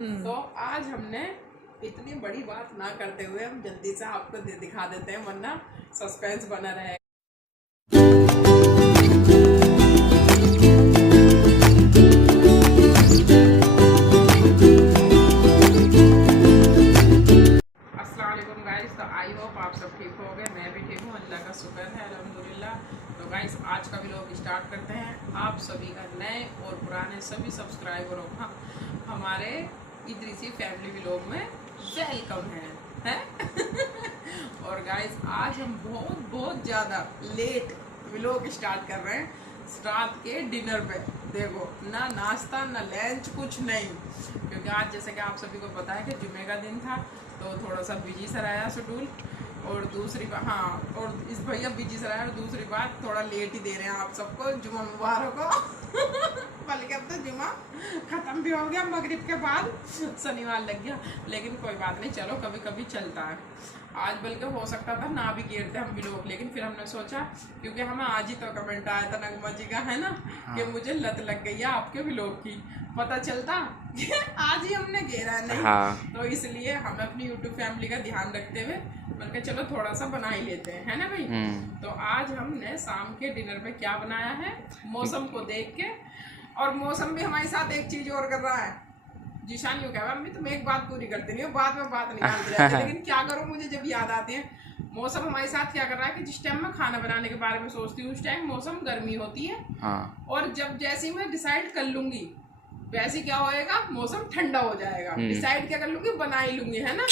तो आज हमने इतनी बड़ी बात ना करते हुए हम जल्दी से आपको दिखा देते हैं, वरना सस्पेंस बना रहेगा। अस्सलाम वालेकुम गाइस, तो आई होप आप सब ठीक हो गए। मैं भी ठीक हूँ, अल्लाह का शुक्र है, अल्हम्दुलिल्लाह। तो गाइस आज का व्लॉग स्टार्ट करते हैं। आप सभी का नए और पुराने सभी सब्सक्राइबरों का हमारे इदरीसी फैमिली व्लॉग में वेलकम है? और गाइस आज हम बहुत ज़्यादा लेट व्लॉग स्टार्ट कर रहे हैं। रात के डिनर पे देखो, ना नाश्ता ना लंच, कुछ नहीं, क्योंकि आज जैसे कि आप सभी को पता है कि जुमे का दिन था, तो थोड़ा सा बिजी सा रहा शेड्यूल। और दूसरी बात, हाँ, और इस भैया बिजी सा रहा है। और दूसरी बात, थोड़ा लेट ही दे रहे हैं आप सबको जुमा मुबारक हो। बल्कि अब तो जुमा खत्म भी हो गया, मगरिब के बाद शनिवार लग गया, लेकिन कोई बात नहीं, चलो कभी कभी चलता है। आज बल्कि हो सकता था ना भी गिरते हम भी लोग, लेकिन फिर हमने सोचा, क्योंकि हमें आज ही तो कमेंट आया था नगमा जी का, है ना, कि मुझे लत लग गई है आपके व्लॉग की, पता चलता कि आज ही हमने घेरा नहीं। हाँ। तो इसलिए हम अपनी यूट्यूब फैमिली का ध्यान रखते हुए मैंने चलो थोड़ा सा बना ही लेते हैं, है ना भाई। तो आज हमने शाम के डिनर में क्या बनाया है, मौसम को देख के, और मौसम भी हमारे साथ एक चीज और कर रहा है। जीशान यूँ कहा, मम्मी तुम एक बात पूरी करती नहीं हो, बाद में बात निकालती रहती है। लेकिन क्या करूँ, मुझे जब याद आती है मौसम हमारे साथ क्या कर रहा है कि जिस टाइम मैं खाना बनाने के बारे में सोचती हूँ उस टाइम मौसम गर्मी होती है। हाँ। और जब जैसे ही मैं डिसाइड कर लूंगी वैसे क्या होएगा, मौसम ठंडा हो जाएगा। डिसाइड क्या कर लूंगी, बना ही लूंगी, है ना।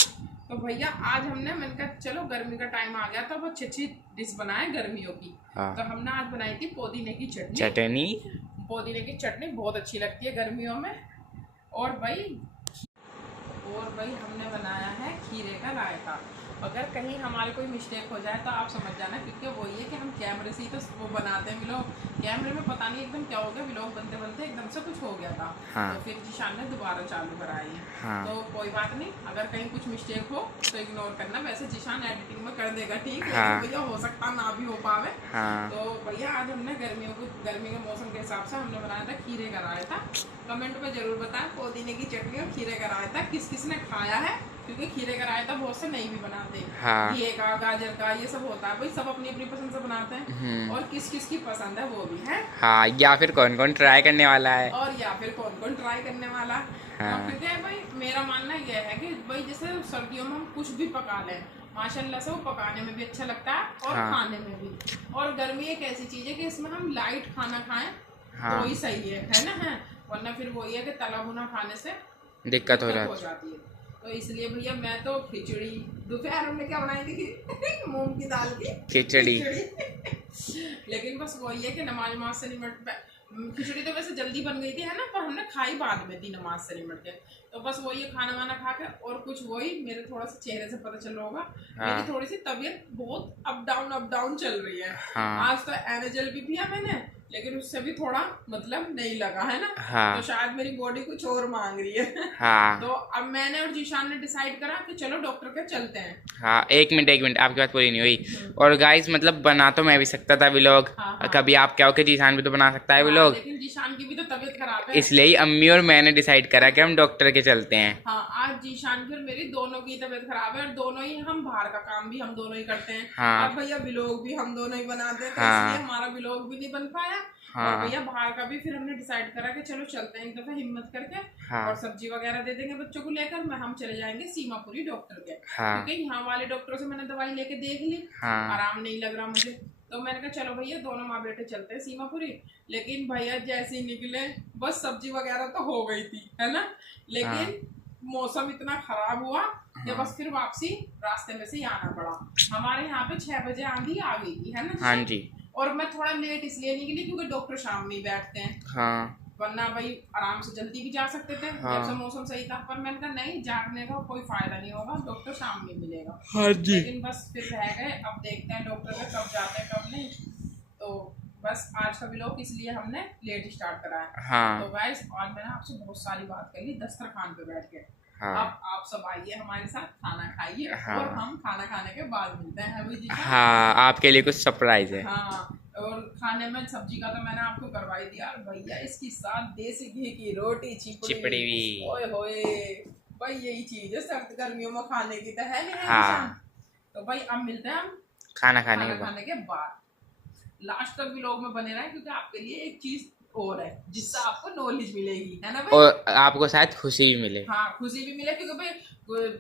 तो भैया आज हमने, मैंने कहा चलो गर्मी का टाइम आ गया तो अब अच्छी अच्छी डिश बनाए गर्मियों की। हाँ। तो हमने आज बनाई थी पुदीने की चटनी। पुदीने की चटनी बहुत अच्छी लगती है गर्मियों में। और भाई हमने बनाया है खीरे का रायता। अगर कहीं हमारे कोई मिस्टेक हो जाए तो आप समझ जाना, क्योंकि वो ये कि हम कैमरे से ही तो वो बनाते हैं व्लॉग। कैमरे में पता नहीं एकदम क्या हो गया, व्लॉग बनते बनते एकदम से कुछ हो गया था। हाँ। तो फिर जीशान ने दोबारा चालू कराई। हाँ। तो कोई बात नहीं, अगर कहीं कुछ मिस्टेक हो तो इग्नोर करना। वैसे जीशान एडिटिंग में कर देगा, ठीक है। हाँ। भैया हो सकता ना भी हो पावे। हाँ। तो भैया आज हमने गर्मी के मौसम के हिसाब से हमने बनाया था खीरे का रायता। कमेंट में जरूर बताएं पुदीने की चटनी और खीरे का रायता किस किस ने खाया है, क्योंकि खीरे का रायता बहुत से नहीं भी बनाते। हाँ। घिए का, गाजर का, ये सब होता है भाई, सब अपनी अपनी पसंद से बनाते हैं। और किस किस की पसंद है वो भी है। हाँ, या फिर कौन कौन ट्राई करने वाला है, और या फिर कौन कौन ट्राई करने वाला। हाँ। क्योंकि भाई मेरा मानना यह है कि भाई जैसे सर्दियों में हम कुछ भी पका लें, माशाल्लाह से वो पकाने में भी अच्छा लगता है और हाँ। खाने में भी। और गर्मी एक ऐसी चीज है कि इसमें हम लाइट खाना खाएं। हाँ। तो ही सही है ना। है, वरना फिर वही है कि तला भुना खाने से दिक्कत हो जाती है। तो इसलिए भैया मैं तो खिचड़ी, दोपहर में क्या बनाई थी मूंग की दाल की खिचड़ी। लेकिन बस वही है कि नमाज से निमट, खिचड़ी तो वैसे जल्दी बन गई थी, है ना, पर हमने खाई बाद में थी नमाज से निमट के। तो बस वही है, खाना वाना खा के, और कुछ वही मेरे थोड़ा सा चेहरे से पता चल रहा होगा। हाँ। मेरी थोड़ी सी तबीयत बहुत अप डाउन चल रही है। हाँ। आज तो एनर्जल भी पिया मैंने, लेकिन उससे भी थोड़ा मतलब नहीं लगा, है ना। हाँ। तो शायद मेरी बॉडी कुछ और मांग रही है। हाँ। तो अब मैंने और जीशान ने डिसाइड करा कि चलो डॉक्टर के चलते हैं। हाँ, एक मिनट आपकी बात पूरी नहीं हुई। और गाइस मतलब बना तो मैं भी सकता था व्लॉग। हाँ, हाँ। कभी आप क्या हो कि जीशान भी तो बना सकता है व्लॉग। लेकिन जीशान की भी तो तबीयत खराब है, इसलिए ही अम्मी और मैंने डिसाइड करा कि हम डॉक्टर के चलते हैं। हाँ, आज जीशान की और मेरी दोनों की तबीयत खराब है, और दोनों ही हम बाहर का काम भी हम दोनों ही करते हैं। हाँ। और भैया व्लॉग भी हम दोनों ही बनाते हैं, तो इसलिए हमारा व्लॉग भी नहीं बन पाया। हाँ। और भैया बाहर का भी फिर हमने डिसाइड करा कि चलो चलते हैं एक दफा हिम्मत करके। हाँ। और सब्जी वगैरह दे देंगे बच्चों को लेकर, मैं हम चले जाएंगे सीमापुरी डॉक्टर के। हाँ। क्योंकि यहाँ वाले डॉक्टरों से मैंने दवाई लेके देख ली। हाँ। आराम नहीं लग रहा मुझे, तो मैंने कहा चलो भैया दोनों माँ बेटे चलते हैं सीमापुरी। लेकिन भैया जैसे ही निकले बस सब्जी वगैरह तो हो गई थी, है ना, लेकिन हाँ। मौसम इतना खराब हुआ कि बस फिर वापसी रास्ते में से ही आना पड़ा। हमारे यहाँ पे 6 बजे आंधी आ गई थी, है ना। हाँ जी। और मैं थोड़ा लेट इसलिए निकली क्योंकि डॉक्टर शाम में ही बैठते हैं। हाँ। वरना भाई आराम से जल्दी भी जा सकते थे। हाँ। जब से मौसम सही था, पर मैंने कहा नहीं, जागने का कोई फायदा नहीं होगा, डॉक्टर शाम में मिलेगा। हाँ जी। लेकिन बस फिर रह गए, अब देखते हैं डॉक्टर के कब जाते हैं कब नहीं। तो बस आज का व्लॉग इसलिए हमने लेट स्टार्ट करा है। हाँ। तो गाइस आज मैंने आपसे बहुत सारी बात कर ली दस्तरखान पे बैठ के। हाँ। अब आप सब आइए हमारे साथ, खाना खाइए। हाँ। और हम खाना खाने के बाद मिलते हैं। हाँ, आपके लिए कुछ सरप्राइज है। हाँ, और खाने में सब्जी का तो मैंने आपको करवाई दिया, और भैया इसकी साथ देसी घी की रोटी चिपड़ी भी। ओए होए भाई, यही चीज है सर्द गर्मियों में खाने की, तो है नहीं है हाँ। निशान। तो भाई अब मिलते हैं हम खाना खाने के बाद। लास्ट तक व्लॉग में बने रहे, क्योंकि आपके लिए एक चीज और है जिससे आपको नॉलेज मिलेगी, है ना भाई। और आपको शायद खुशी भी मिले। हाँ, खुशी भी मिले, क्योंकि भाई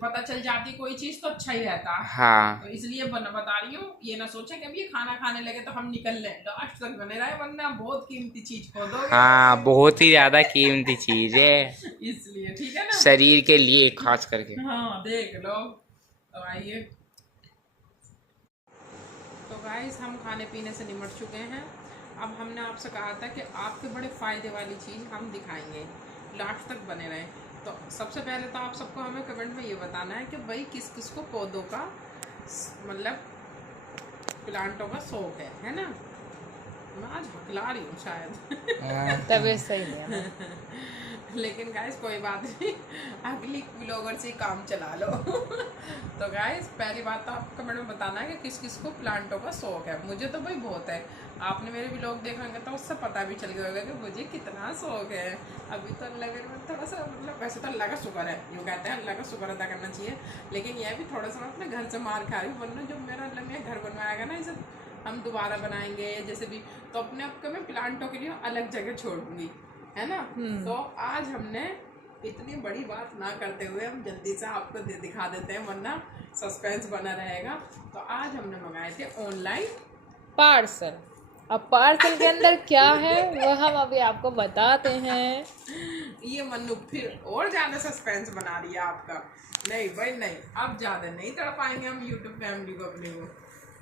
पता चल जाती कोई चीज तो अच्छा ही रहता है। हाँ। तो इसलिए बता रही हूँ, ये ना सोचे कि अभी खाना खाने लगे तो हम निकल लें, लास्ट तक बने रहे, वरना बहुत कीमती चीज खो दोगे। हाँ, बहुत ही ज्यादा कीमती चीज है इसलिए ठीक है ना, शरीर के लिए खास करके। हाँ देख लो। तो आइए, तो गाइस हम खाने पीने से निमट चुके हैं। अब हमने आपसे कहा था कि आपके बड़े फ़ायदे वाली चीज़ हम दिखाएंगे, लास्ट तक बने रहें। तो सबसे पहले तो आप सबको हमें कमेंट में ये बताना है कि भाई किस किस को पौधों का मतलब प्लांटों का शौक है ना। मैं आज हकला रही हूँ शायद तबीयत सही नहीं है लेकिन गाइस कोई बात नहीं, अगली व्लॉगर से काम चला लो तो गाइस पहली बात तो आपको कमेंट में बताना है कि किस किस को प्लांटों का शौक है। मुझे तो भाई बहुत है, आपने मेरे व्लॉग देखेंगे तो उससे पता भी चल गया होगा कि मुझे कितना शौक है। अभी तो अल्लाह मेरे में थोड़ा सा मतलब, वैसे तो अल्लाह का शुक्र है, यूँ कहते हैं अल्लाह का शुक्र अदा करना चाहिए, लेकिन यह भी थोड़ा सा मैं अपने घर से मार खा रही हूँ। वरना जब मेरा अल्लाह में घर बनवाएगा ना, इसे हम दोबारा बनाएंगे जैसे भी, तो अपने आपके मैं प्लांटों के लिए अलग जगह छोड़ दूँगी, है ना। तो आज हमने इतनी बड़ी बात ना करते हुए हम जल्दी से आपको दिखा देते हैं, वरना सस्पेंस बना रहेगा। तो आज हमने मंगाए थे ऑनलाइन पार्सल। अब पार्सल के अंदर क्या है वो हम अभी आपको बताते हैं। ये मन्नू फिर और ज़्यादा सस्पेंस बना रही है आपका। नहीं भाई नहीं, अब ज़्यादा नहीं तड़पाएंगे हम यूट्यूब फैमिली को अपने को।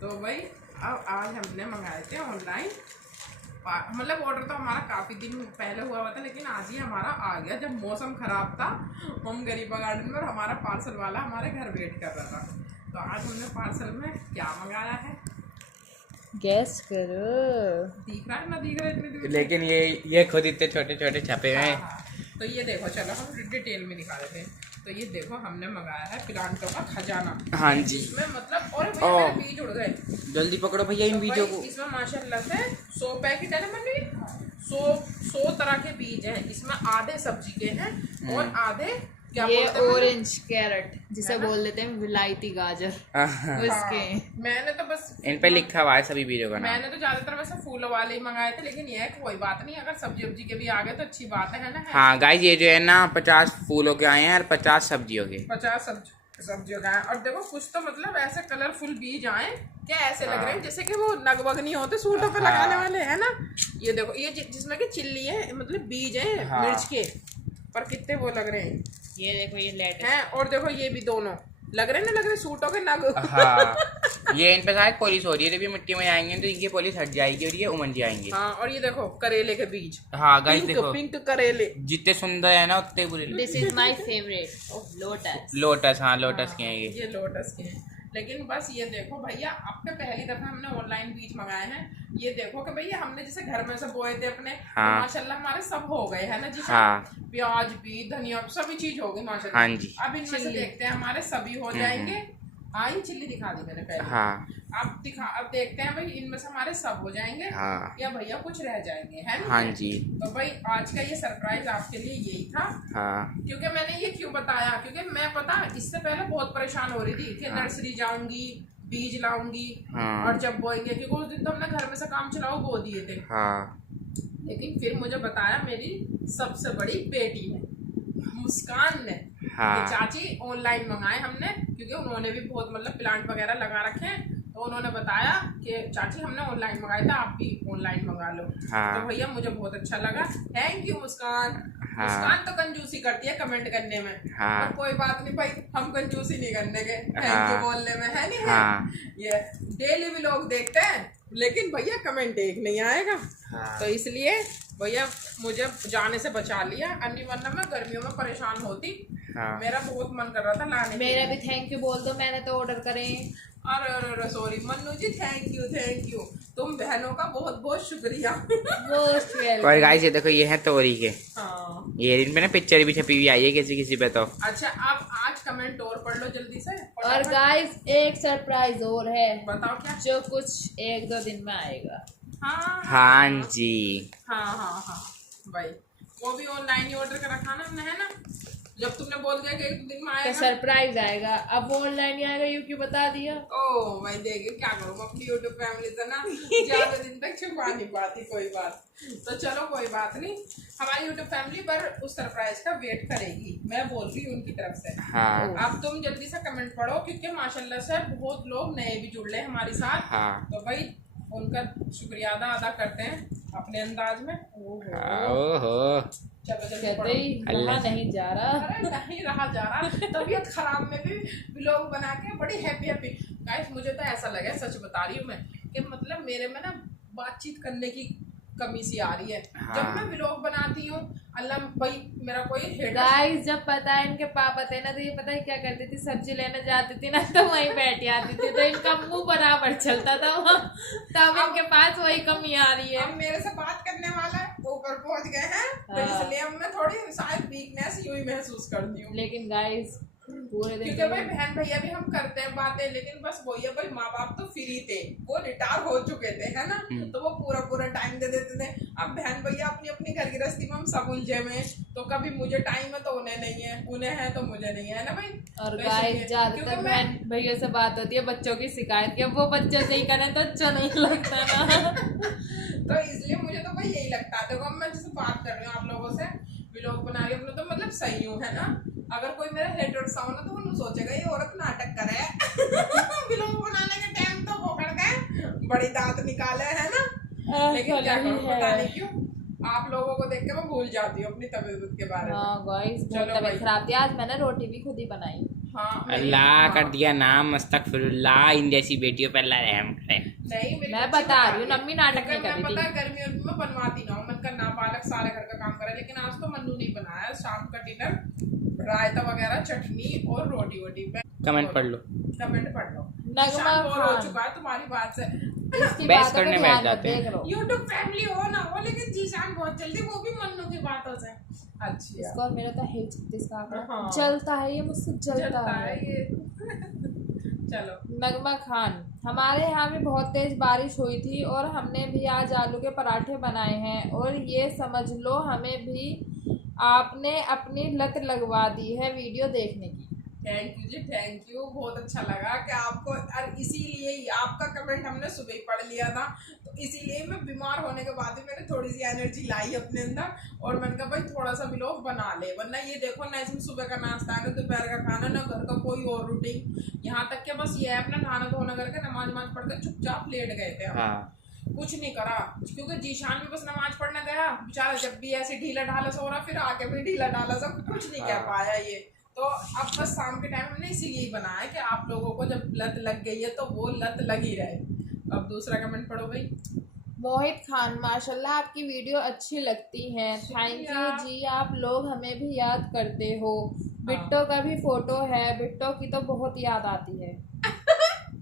तो भाई अब आज हमने मंगाए थे ऑनलाइन, मतलब ऑर्डर तो हमारा काफ़ी दिन पहले हुआ था, लेकिन आज ही हमारा आ गया जब मौसम ख़राब था। हम गरीबा गार्डन में, और हमारा पार्सल वाला हमारे घर वेट कर रहा था। तो आज हमने पार्सल में क्या मंगाया है, गैस करो। दिख रहा है ना, दिख रहा है इतनी दूर से? लेकिन ये खुद इतने छोटे छोटे छपे हुए हैं। हाँ, तो ये देखो, चलो हम डिटेल में दिखा देते हैं। तो ये देखो हमने मंगाया है प्लांटों का खजाना। हाँ जी। इसमें मतलब, और भैया मेरे बीज उड़ गए, जल्दी पकड़ो भैया इन तो बीजों भाई को। इसमें माशाल्लाह से 100 पैकेट है ना मम्मी, 100 तरह के बीज हैं इसमें। आधे सब्जी के हैं और आधे क्या ये बोलते हैं, ऑरेंज कैरेट जिसे बोल देते हैं विलायती गाजर, उसके। मैंने तो बस इन पे लिखा हुआ है सभी बीजों का नाम। मैंने तो ज्यादातर वैसे फूलों वाले ही मंगाए थे, लेकिन ये कोई बात नहीं, अगर सब्जी वब्जी के भी आ गए तो अच्छी बात है ना। हाँ गाइस, ये जो है ना 50 फूलों के आए हैं और 50 सब्जियों के। 50 सब्जियों का है। और देखो कुछ तो मतलब ऐसे कलरफुल बीज आए, क्या ऐसे लग रहे हैं जैसे कि वो नगवग नहीं होते सूटों पे लगाने वाले, है ना। ये देखो, ये जिसमें कि चिल्ली है, मतलब बीज है मिर्च के, पर कितने वो लग रहे हैं। ये देखो ये लेट हैं, और देखो ये भी दोनों लग रहे हैं ना, लग रहे सूटों के नग हाँ, ये इन पे शायद पॉलिश हो रही है, जब ये मिट्टी में जाएंगे तो इनकी पॉलिश हट जाएगी और ये उमड़ जाएंगे। हाँ, और ये देखो करेले के बीज। हाँ गाइस देखो, पिंक करेले जितने सुंदर है ना उतने बुरे। This is my favourite lotus. Lotus, हाँ लोटस के हैं ये लोटस के हैं। लेकिन बस ये देखो भैया, अब पे पहली दफा हमने ऑनलाइन बीज मंगाए हैं। ये देखो कि भैया हमने जैसे घर में से बोए थे अपने, हाँ। तो माशाल्लाह हमारे सब हो गए, है ना जी। हाँ। प्याज भी, धनिया सभी चीज हो गई माशाल्लाह। हाँ जी। अब इनमें से देखते हैं हमारे सभी हो जाएंगे। हाँ, ये चिल्ली दिखा दी मैंने पहले। हाँ। अब देखते हैं भाई इनमें से हमारे सब हो जाएंगे, हाँ। या भैया कुछ रह जाएंगे, है ना। हाँ जी। तो भाई आज का ये सरप्राइज आपके लिए यही था। हाँ। क्योंकि मैंने ये क्यों बताया, क्योंकि मैं पता इससे पहले बहुत परेशान हो रही थी कि नर्सरी जाऊंगी, बीज लाऊंगी, और जब बोएंगे, क्योंकि उस दिन तो हमने घर में से काम चलाओ बो दिए थे। हाँ। लेकिन फिर मुझे बताया मेरी सबसे बड़ी बेटी ने, मुस्कान ने, हाँ। कि चाची ऑनलाइन मंगाए हमने, क्योंकि उन्होंने भी बहुत मतलब प्लांट वगैरह लगा रखे हैं। तो उन्होंने बताया कि चाची हमने ऑनलाइन मंगाया था, आप भी ऑनलाइन मंगा लो। हाँ। तो भैया मुझे बहुत अच्छा लगा, थैंक यू मुस्कान। हाँ। मुस्कान तो कंजूसी करती है कमेंट करने में, हाँ। पर कोई बात नहीं भाई, हम कंजूसी नहीं करने के, थैंक यू हाँ। बोलने में, है नहीं। हाँ। ये डेली भी लोग देखते हैं, लेकिन भैया कमेंट एक नहीं आएगा। हाँ। तो इसलिए भैया मुझे जाने से बचा लिया, अन्य वरना मैं गर्मियों में परेशान होती। हाँ। मेरा बहुत मन कर रहा था लाने के मेरा लिए। भी थैंक यू बोल दो, मैंने तो ऑर्डर करे। अरे sorry Mannu ji, thank you. तुम बहनों का बहुत बहुत शुक्रिया मोस्ट वेलकम। और गाइस ये देखो, ये है तोरी के। हाँ। ये इन पे ना पिक्चर भी छपी हुई आई है किसी किसी पे तो। अच्छा, आप आज कमेंट और पढ़ लो जल्दी से। और गाइस एक सरप्राइज और है, बताओ क्या। जो कुछ 1-2 दिन में आएगा। हाँ हाँ जी। हाँ हाँ हाँ भाई, वो भी ऑनलाइन ही ऑर्डर कर रखा ना हमने, है ना? जब तुमने बोल दिया कि एक दिन में तो आएगा, सरप्राइज आएगा, अब वो ऑनलाइन ही आएगा, यू क्यों बता दिया। ओ मैं देखे क्या करूँ, अपनी यूट्यूब फैमिली से ना ज्यादा दिन तक छुपा नहीं पाती कोई बात। तो चलो कोई बात नहीं, हमारी यूट्यूब फैमिली पर उस सरप्राइज का वेट करेगी, मैं बोल रही हूँ उनकी तरफ से। हाँ अब तुम जल्दी से कमेंट पढ़ो, क्योंकि माशाल्लाह से बहुत लोग नए भी जुड़ रहे हैं हमारे साथ। हाँ तो भाई उनका शुक्रिया अदा करते हैं अपने अंदाज में। ओहो, चलो जल्दी कहते पढ़ो। ही रहा नहीं जा रहा। अरे नहीं रहा जा रहा, तबीयत खराब में भी व्लॉग बना के बड़ी हैप्पी। गाइस मुझे तो ऐसा लगा, सच बता रही हूँ मैं, कि मतलब मेरे में ना बातचीत करने की कमी सी आ रही है। हाँ। जब मैं व्लॉग बनाती हूँ, अल्लाह भाई मेरा कोई हेटर, गाइस जब पता है इनके पापा थे ना, तो ये पता है क्या करती थी, सब्जी लेने जाती थी ना, तो वहीं बैठ जाती थी, तो इनका मुंह बराबर चलता था वहाँ, तब इनके पास वही कमी आ रही है। अब मेरे से बात करने वाला ऊपर पहुंच गए हैं, तो हाँ। इसलिए अब मैं थोड़ी शायद वीकनेस यूं ही महसूस करती हूँ। लेकिन गाइस पूरे दिन क्योंकि भाई बहन भैया भी हम करते हैं बातें, लेकिन बस वही है भाई, माँ बाप तो फ्री थे, वो रिटायर हो चुके थे, है ना? तो वो पूरा टाइम दे देते थे। अब बहन भैया अपनी अपनी घर गृहस्थी में, हम सब उलझे में, तो कभी मुझे टाइम है तो उन्हें नहीं है, उन्हें है तो मुझे नहीं है ना भाई। और तो गाइस इसलिए- ज्यादातर क्योंकि बहन भैया से बात होती है बच्चों की शिकायत की, अब वो बच्चे से ही करें तो अच्छा नहीं लगता ना। तो इसलिए मुझे तो भाई यही लगता है। देखो अब मैं जैसे बात कर रही हूँ आप लोगों से, व्लॉग बना रही हूँ, तो मतलब सही हूँ, है ना? अगर कोई मेरा हेटर्स हो ना, तो वो सोचेगा ये औरत नाटक करे व्लॉग बनाने के टाइम तो वो कर गए बड़ी दांत निकाले, है ना? लेकिन क्या करूँ, पता नहीं क्यों आप लोगों को देख के मैं भूल जाती हूँ अपनी तबीयत के बारे में। हाँ गाइस बहुत चलो भाई। तबीयत खराब थी, आज मैंने रोटी भी खुद ही बनाई। हाँ अल्लाह कर दिया नाम, अस्तगफिरुल्लाह, इन जैसी बेटियों पर अल्लाह रहम करे। नहीं मेरी मैं बच्ची बता रही हूँ, बताती है। नम्मी नाटक नहीं मैं करी पता थी। गर्मियों में बनवाती ना हूँ, मन करना पालक सारे घर का काम करे, लेकिन आज तो मन्नू नहीं बनाया। शाम का डिनर रायता वगैरह, चटनी और रोटी वोटी पे। कमेंट पढ़ लो। कमेंट पढ़ लो। नगमा निशान बोर हो खान। चुका है तुम्हारी बात से। इसकी बहस बातों करने पे बैठ ध्यान मत जाते हैं। देख लो। यूट्यूब फैमिली हो ना हो, लेकिन जीशान बहुत जल्दी, वो भी मन्नू की बातों से। अच्छा इसको और मेरा तो है 36 का आंकड़ा। हाँ। जलता है ये मुझसे, जलता चलता है। है ये चलो नगमा खान, हमारे यहाँ भी बहुत तेज बारिश हुई थी और हमने भी आज आलू के पराठे बनाए हैं, और ये समझ लो हमें भी आपने अपनी लत लगवा दी है वीडियो देखने की। थैंक यू जी, थैंक यू। बहुत अच्छा लगा कि आपको, और इसीलिए ही आपका कमेंट हमने सुबह ही पढ़ लिया था, तो इसीलिए मैं बीमार होने के बाद भी मैंने थोड़ी सी एनर्जी लाई अपने अंदर, और मैंने कहा भाई थोड़ा सा व्लॉग बना ले, वरना ये देखो ना, इसमें सुबह का नाश्ता है ना, दोपहर का खाना ना, घर का कोई और रूटीन, यहाँ तक कि बस ये है अपना नहाना धोना करके नमाज पढ़ के चुपचाप लेट गए थे हम। हाँ। कुछ नहीं करा, क्योंकि जीशान भी बस नमाज पढ़ने गया बेचारा, जब भी ऐसे ढीला ढाला सो रहा, फिर आके भी ढीला ढाला सा, कुछ नहीं कह पाया ये। तो अब बस शाम के टाइम हमने इसीलिए ही बनाया कि आप लोगों को जब लत लग गई है तो वो लत लगी रहे। अब दूसरा कमेंट पढ़ो भाई। मोहित खान, माशाल्लाह आपकी वीडियो अच्छी लगती है, थैंक यू जी, आप लोग हमें भी याद करते हो। बिट्टो का भी फोटो है, बिट्टो की तो बहुत याद आती है।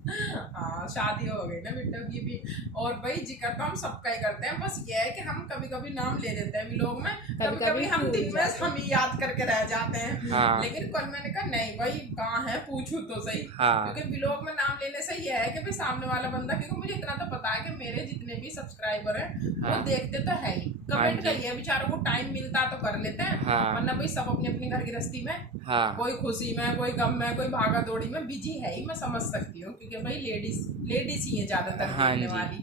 हाँ शादी हो गई ना बिट्टो की भी। और भाई जिक्र तो हम सबका ही करते हैं, बस ये है कि हम कभी कभी नाम ले देते हैं व्लॉग में, कभी कभी हम भूल दिन में जाते हैं। हम ही याद करके रह जाते हैं। हाँ। लेकिन कल मैंने कहा नहीं भाई कहाँ है, पूछू तो सही। हाँ। क्योंकि व्लॉग में नाम लेने से ये है कि भाई सामने वाला बंदा, क्योंकि मुझे इतना तो पता है कि मेरे जितने भी सब्सक्राइबर हैं वो हाँ। देखते तो है ही, कमेंट हाँ जी। करिए, बेचारों को टाइम मिलता तो कर लेते हैं, हाँ। वरना भाई सब अपनी अपनी घर गृहस्थी में, हाँ। कोई खुशी में, कोई गम में, कोई भागा दौड़ी में बिजी है ही, मैं समझ सकती हूँ, क्योंकि भाई लेडीज ही है ज्यादातर हाँ देखने जी। वाली,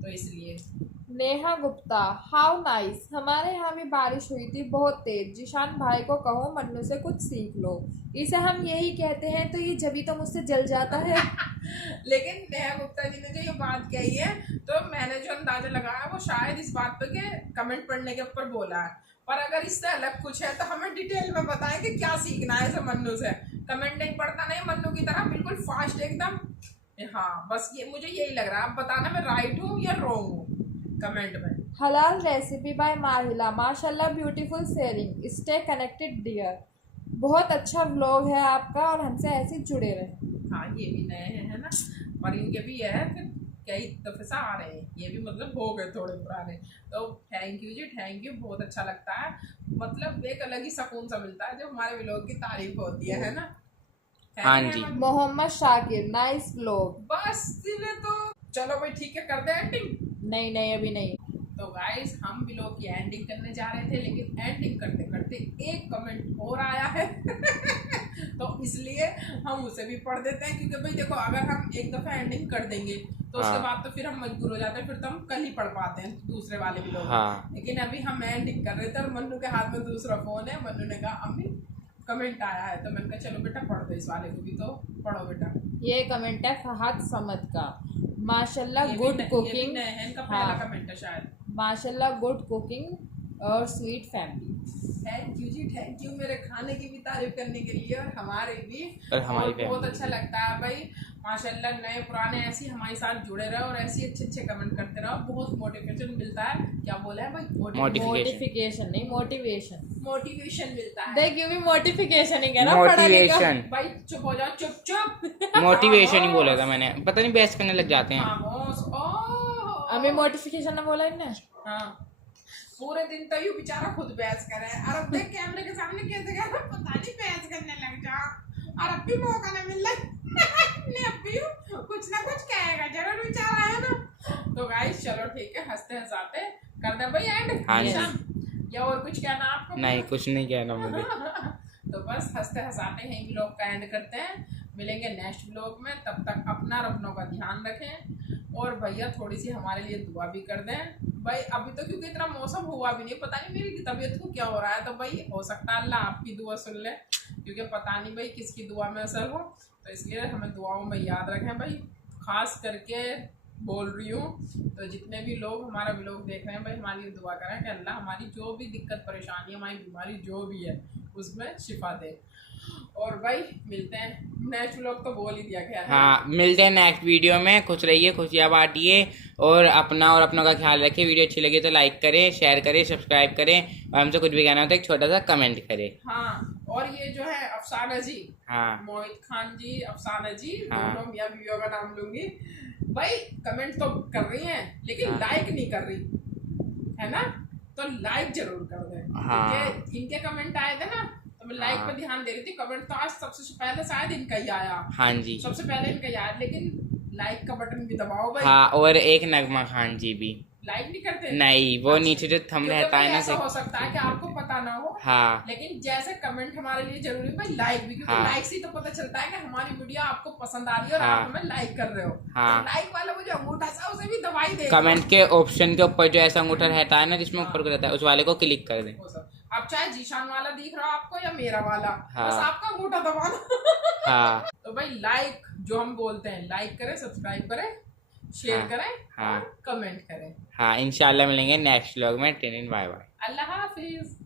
तो इसलिए। नेहा गुप्ता, हाउ नाइस, हमारे यहाँ भी बारिश हुई थी बहुत तेज, जिशान भाई को कहो मन्नू से कुछ सीख लो, इसे हम यही कहते हैं तो ये जभी तो मुझसे जल जाता है। लेकिन नेहा गुप्ता जी ने जो ये बात कही है, तो मैंने जो अंदाजा लगाया वो शायद इस बात पे के कमेंट पढ़ने के ऊपर बोला है, पर अगर इससे अलग कुछ है तो हमें डिटेल में बताएं कि क्या सीखना है इसे मन्नू से। कमेंट नहीं पढ़ता नहीं मन्नू की तरह, बिल्कुल फास्ट एकदम। हाँ बस ये मुझे यही लग रहा है, आप बताना मैं राइट हूँ या रॉन्ग हूँ कमेंट में। हलाल रेसिपी बाय माहिला, माशाल्लाह beautiful sharing, stay connected dear, बहुत अच्छा व्लॉग है आपका और हमसे ऐसे जुड़े रहे। हाँ ये भी नए हैं, है ना? और इनके भी ये है कि कई दफे से आ रहे हैं, ये भी मतलब हो गए थोड़े पुराने। तो थैंक यू जी, थैंक यू, बहुत अच्छा लगता है, मतलब एक अलग ही सुकून सा मिलता है जब हमारे व्लॉग की तारीफ होती है ना? हाँ जी। Mohammad Shakir, nice vlog. बस तो चलो भाई ठीक है, कर दे एंडिंग। नहीं अभी नहीं। तो गाइस हम व्लॉग की एंडिंग करने जा रहे थे, लेकिन एंडिंग करते करते एक कमेंट और आया है तो इसलिए हम उसे भी पढ़ देते हैं, क्योंकि भाई देखो अगर हम एक दफा एंडिंग कर देंगे तो उसके बाद तो फिर हम मजबूर हो जाते हैं, फिर तो हम कल ही पढ़ पाते हैं दूसरे वाले व्लॉग। हाँ। लेकिन अभी हम एंडिंग कर रहे थे और मन्नू के हाथ में दूसरा फोन है। मन्नू ने कहा अम्मी कमेंट आया है, तो मैंने कहा चलो बेटा पढ़ दो इस वाले को भी, तो पढ़ो बेटा। ये कमेंट है फहद समद का। माशाल्लाह ये गुड भी कुकिंग। नया है, इनका पहला हाँ। कमेंट है शायद। माशाल्लाह गुड कुकिंग और स्वीट फैमिली। थैंक यू जी, थैंक यू मेरे खाने की भी तारीफ करने के लिए और हमारे भी। और हमारी और बहुत family अच्छा लगता है भाई, माशाल्लाह नए पुराने ऐसे ही हमारे साथ जुड़े रहो और ऐसे अच्छे अच्छे कमेंट करते रहो, बहुत मोटिवेशन मिलता है। क्या बोला है भाई? मोटिफिकेशन नहीं मोटिवेशन। मोटिवेशन मिलता है। देख यूं भी मोटिफिकेशन ही कह रहा पढ़ा लिखा। मोटिवेशन भाई चुप हो जाओ, चुप चुप। मोटिवेशन ही बोला था मैंने, पता नहीं बहस करने लग जाते हैं। खामोश। ओह हमें मोटिफिकेशन ना बोला इनने। हाँ, पूरे दिन तो यू बेचारा खुद बहस करे और अब देख कैमरे के सामने कैसे कह रहा, पता नहीं बहस करने लग जा, और अब भी मौका नहीं मिल रहा अब भी कुछ ना कुछ कहेगा जरूर बेचारा, है ना। तो गाइस चलो ठीक है, हंसते हंसाते कर दे भाई एंड। हाँ जी। या और कुछ कहना आपको? नहीं कुछ नहीं कहना मुझे। तो बस हंसते हंसाते यही व्लॉग का एंड करते हैं। मिलेंगे नेक्स्ट व्लॉग में, तब तक अपना और अपनों का ध्यान रखें और भैया थोड़ी सी हमारे लिए दुआ भी कर दें भाई। अभी तो क्योंकि इतना मौसम हुआ भी नहीं, पता नहीं मेरी तबीयत को क्या हो रहा है, तो भाई हो सकता है अल्लाह आपकी दुआ सुन ले, क्योंकि पता नहीं भाई किसकी दुआ में असर हो। तो इसलिए हमें दुआओं में याद रखें भाई, खास करके बोल रही हूँ। तो जितने भी लोग हमारा व्लॉग देख रहे हैं भाई, हमारी दुआ करें कि अल्लाह हमारी जो भी दिक्कत परेशानी, हमारी बीमारी जो भी है उसमें शिफा दे। और भाई मिलते हैं नेक्स्ट व्लॉग, तो बोल ही दिया गया है। हाँ मिलते हैं नेक्स्ट वीडियो में। खुश रहिए, खुशियाँ बांटिए और अपना और अपनों का ख्याल रखिए। वीडियो अच्छी लगी तो लाइक करें, शेयर करें, सब्सक्राइब करें और हमसे कुछ भी कहना हो तो एक छोटा सा कमेंट करें। हाँ, और ये जो है अफसाना जी, हाँ मोहित खान जी, अफसाना जी, हाँ। दोनों मियां बीवियों का नाम लूंगी भाई। कमेंट तो कर रही हैं लेकिन हाँ। लाइक नहीं कर रही है ना, तो लाइक जरूर कर दें। हाँ। क्योंकि इनके कमेंट आए थे ना, तो मैं लाइक हाँ। पे ध्यान दे रही थी। कमेंट तो आज सबसे पहले शायद इनका ही आया, हाँ जी। सबसे पहले इनका ही आया, लेकिन लाइक का बटन भी दबाओ भाई। हाँ और एक नगमा खान जी भी लाइक नहीं करते? नहीं, वो अच्छा। नीचे जो थंब क्योंकि रहता है भाई ना ऐसा हो सकता है कि आपको पता ना हो, हाँ लेकिन जैसे कमेंट हमारे लिए जरूरी है भाई, लाइक भी, क्योंकि हाँ। लाइक से ही तो पता चलता है कि हमारी वीडियो आपको पसंद आ रही है और हाँ। आप हमें लाइक कर रहे हो। हाँ। तो लाइक वाला वो जो अंगूठा सा, उसे भी दबाई दे। कमेंट के ऑप्शन के ऊपर जो ऐसा अंगूठा रहता है ना, जिसमें हाँ। ऊपर को रहता है, उस वाले को क्लिक कर दें। वो सब अब चाहे जीशान वाला दिख रहा हो आपको या मेरा वाला, हाँ। बस आपका अंगूठा दबाना। हाँ तो भाई लाइक जो हम बोलते हैं, लाइक करें, सब्सक्राइब करें, शेयर हाँ। करें हाँ। और कमेंट करें। हाँ इंशाल्लाह मिलेंगे नेक्स्ट व्लॉग में। टेन इन बाय बाय। अल्लाह हाफिज।